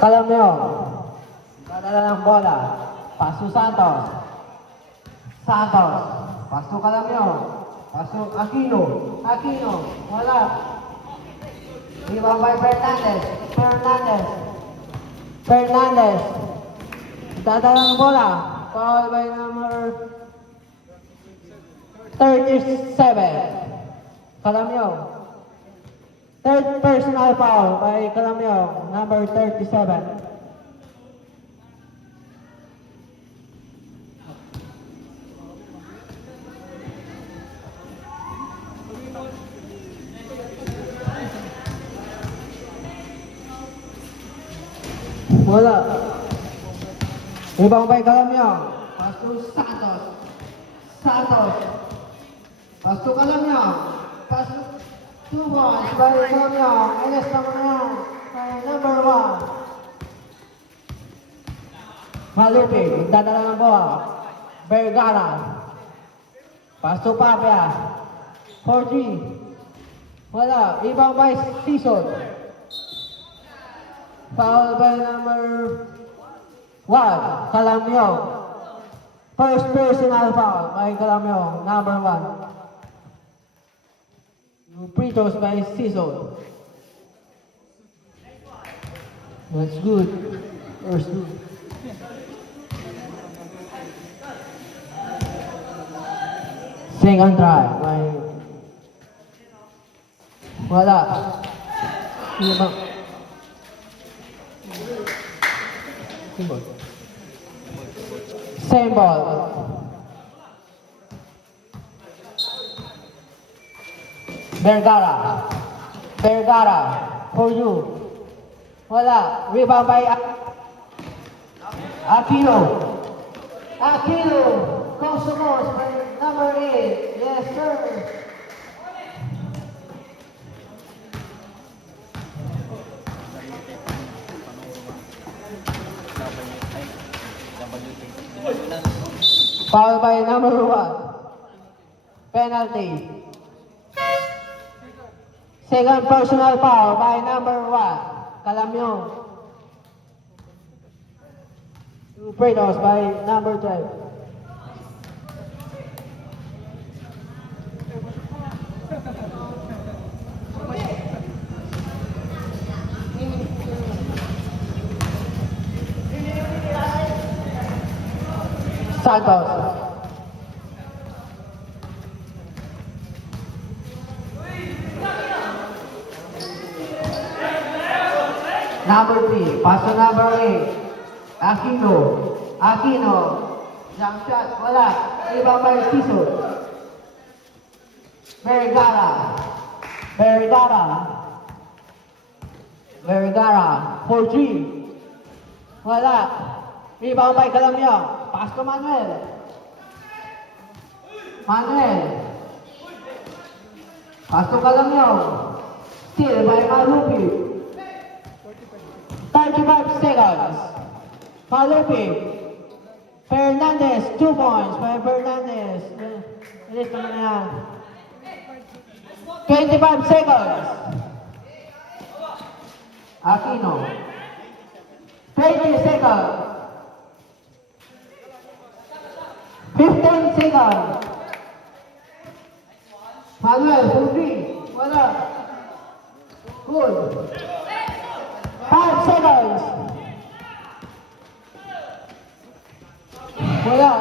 Calamio. Dadala ng bola. Paso Santos. Santos. Paso Calamio. Paso Aquino. Aquino. Wala. Rebound by Fernandez. Fernandez. Fernandez. Dadala ng bola. Foul by number 37. Calamio. Third personal foul by Calamio, number 37. Wala. Rebound by Calamio. Pass to Santos. Santos. Pass to Calamio. Pass to 2 balls by Calamio. Alas naman na by number 1. Malupi. Magdadala ng bola. Vergara. Pass to Papia. 4-3. Wala. Rebound by Sison. Foul by number 1, Calamio. First personal foul by Calamio, number 1. Free throws by Sison. That's good. First good. Second try by... Wala. Same ball. Vergara. Vergara. For you. Wala. Rebound by Aquino. Aquino. Coast to coast by number 8. Yes, sir. Foul by number 1. Penalty. Second personal foul by number 1. Calamio. 2 free throws by number 12. Santos. Number 3, pass to number 8. Aquino. Aquino. Jump shot, wala. Rebound by Sison. Vergara. Vergara. Vergara. 4-3. Wala. Rebound by Calamio. Pass to Manuel. Manuel. Pass to Calamio. Steal by Malupi. 35 seconds. Malupi. Fernandez. 2 points by Fernandez. Alis naman na yan. 25 seconds. Aquino. 20 seconds. 15 seconds. Manuel, 2-3. Wala. Good. 5 seconds. Wala.